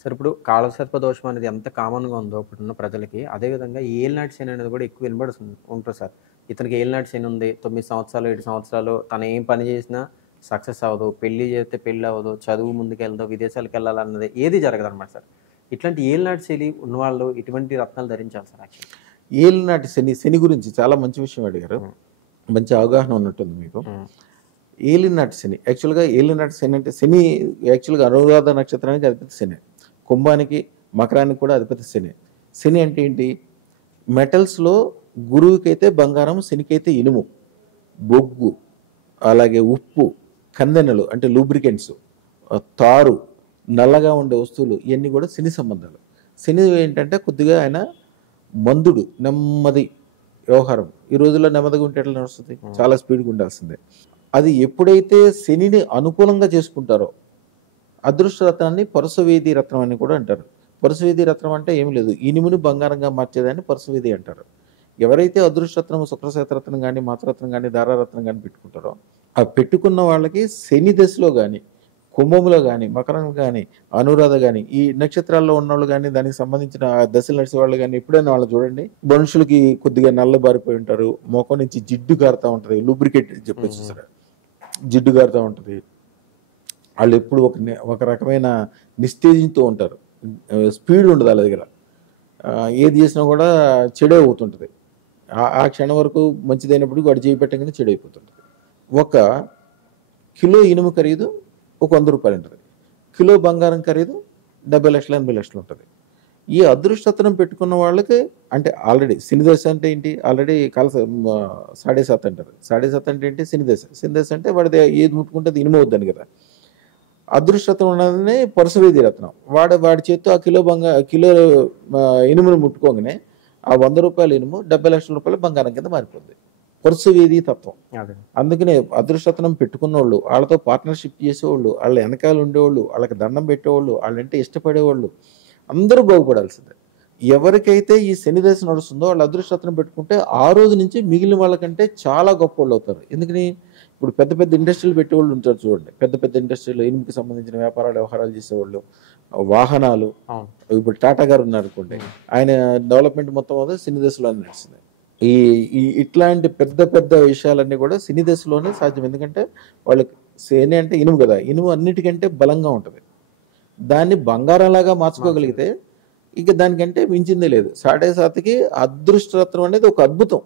Sir ఇప్పుడు కాలసర్ప దోషం అనేది ఎంత కామన్‌గా ఉందో ఇప్పుడున్న ప్రజలకి, అదే విధంగా ఏలినాటి శని అనేది కూడా ఎక్కువ వినబడుతుంది ఉంటది సార్. ఇతనికి ఏలినాటి శని ఉంది. 9 సంవత్సరాలు, 7 సంవత్సరాలు తను ఏం పని చేసినా సక్సెస్ అవ్వదు. పెళ్లి చేస్తే పెళ్లి అవ్వదు. చదువు ముందుకెళ్ళదు. విదేశాలకెళ్ళాలన్నది ఏది జరగదనమాట సార్. ఇట్లాంటి ఏలినాటి శని ఉన్నవాళ్ళు ఇటువంటి రత్నాలు ధరించాలి సార్ యాక్చువల్లీ. ఏలినాటి శని గురించి చాలా మంచి విషయం అడిగారు. మంచి అవగాహన ఉన్నట్టుంది మీకు. ఏలినాటి శని యాక్చువల్గా ఏలినాటి శని అంటే శని యాక్చువల్గా అనురాధ నక్షత్రానికి అధిపతి శని, కుంభానికి మకరానికి కూడా అధిపతి శని. శని అంటే ఏంటి? మెటల్స్లో గురువుకైతే బంగారం, శనికైతే ఇనుము, బొగ్గు, అలాగే ఉప్పు, కందెనలు అంటే లూబ్రికెంట్స్, తారు, నల్లగా ఉండే వస్తువులు ఇవన్నీ కూడా శని సంబంధాలు. శని ఏంటంటే కొద్దిగా ఆయన మందుడు, నెమ్మది వ్యవహారం. ఈ రోజుల్లో నెమ్మదిగా ఉంటే ఎట్లా నడుస్తుంది? చాలా స్పీడ్గా ఉండాల్సిందే. అది ఎప్పుడైతే శనిని అనుకూలంగా చేసుకుంటారో, అదృష్టరత్నాన్ని పరుసవేది రత్నం అని కూడా అంటారు. పరుసవేది రత్నం అంటే ఏమి లేదు, ఇనుముని బంగారంగా మార్చేదాన్ని పరుసవేది అంటారు. ఎవరైతే అదృష్టరత్నం, శుక్రశేతరత్నం కానీ, మాతరత్నం కానీ, దారారత్నం కానీ పెట్టుకుంటారో, ఆ పెట్టుకున్న వాళ్ళకి శని దశలో కానీ, కుంభంలో కానీ, మకరం కానీ, అనురాధ కానీ, ఈ నక్షత్రాల్లో ఉన్నవాళ్ళు కానీ, దానికి సంబంధించిన దశలు నడిచే వాళ్ళు కానీ ఎప్పుడైనా వాళ్ళు చూడండి, మనుషులకి కొద్దిగా నల్లబారిపోయి ఉంటారు, ముఖం నుంచి జిడ్డు కారుతూ ఉంటుంది, లూబ్రికేట్ చెప్పొచ్చు సరే, జిడ్డు కారుతూ ఉంటుంది. వాళ్ళు ఎప్పుడు ఒక రకమైన నిస్తేజంతో ఉంటారు. స్పీడ్ ఉండదు వాళ్ళ దగ్గర. ఏది చేసినా కూడా చెడే అవుతుంటుంది. ఆ క్షణం వరకు మంచిదైనప్పుడు వాడు చేయి పెట్టగానే చెడు అయిపోతుంటుంది. ఒక కిలో ఇనుము ఖరీదు ఒక 100 రూపాయలు ఉంటుంది. కిలో బంగారం ఖరీదు 70 లక్షలు, 80 లక్షలు ఉంటుంది. ఈ అదృష్టరత్నం పెట్టుకున్న వాళ్ళకి అంటే ఆల్రెడీ శని దశ అంటే ఏంటి? ఆల్రెడీ సాడే సాత్ అంటారు. సాడే సాత్ అంటే ఏంటి? శని దశ. శని దశ అంటే వాడిది ఏది ముట్టుకుంటే అది ఇనుము అవుద్దని కదా. అదృష్టరత్నం ఉన్నదని పరుసవేది రత్నం. వాడి చేత్తో ఆ కిలో ఇనుమును ముట్టుకోగానే ఆ 100 రూపాయల ఇనుము 70 లక్షల రూపాయల బంగారం కింద మారిపోద్ది. పరుసవేది తత్వం. అందుకనే అదృష్టరత్నం పెట్టుకున్న వాళ్ళు, వాళ్ళతో పార్ట్నర్షిప్ చేసేవాళ్ళు, వాళ్ళ వెనకాల ఉండేవాళ్ళు, వాళ్ళకి దండం పెట్టేవాళ్ళు, వాళ్ళంటే ఇష్టపడేవాళ్ళు అందరూ బాగుపడాల్సిందే. ఎవరికైతే ఈ శని దశ నడుస్తుందో వాళ్ళు అదృష్టరత్నం పెట్టుకుంటే ఆ రోజు నుంచి మిగిలిన వాళ్ళకంటే చాలా గొప్ప వాళ్ళు అవుతారు. ఎందుకని? ఇప్పుడు పెద్ద పెద్ద ఇండస్ట్రీలు పెట్టేవాళ్ళు ఉంటారు చూడండి. పెద్ద పెద్ద ఇండస్ట్రీలు, ఇనుముకి సంబంధించిన వ్యవహారాలు చేసేవాళ్ళు, వాహనాలు. ఇప్పుడు టాటా గారు ఉన్నారనుకోండి, ఆయన డెవలప్మెంట్ మొత్తం శని దశలోనే నడుస్తుంది. ఇట్లాంటి పెద్ద పెద్ద విషయాలన్నీ కూడా శని దశలోనే సాధ్యం. ఎందుకంటే వాళ్ళకి శని అంటే ఇనుము కదా, ఇనుము అన్నిటికంటే బలంగా ఉంటుంది. దాన్ని బంగారంలాగా మార్చుకోగలిగితే ఇక దానికంటే మించిందే లేదు. సాడే సాతికి అదృష్టరత్నం అనేది ఒక అద్భుతం.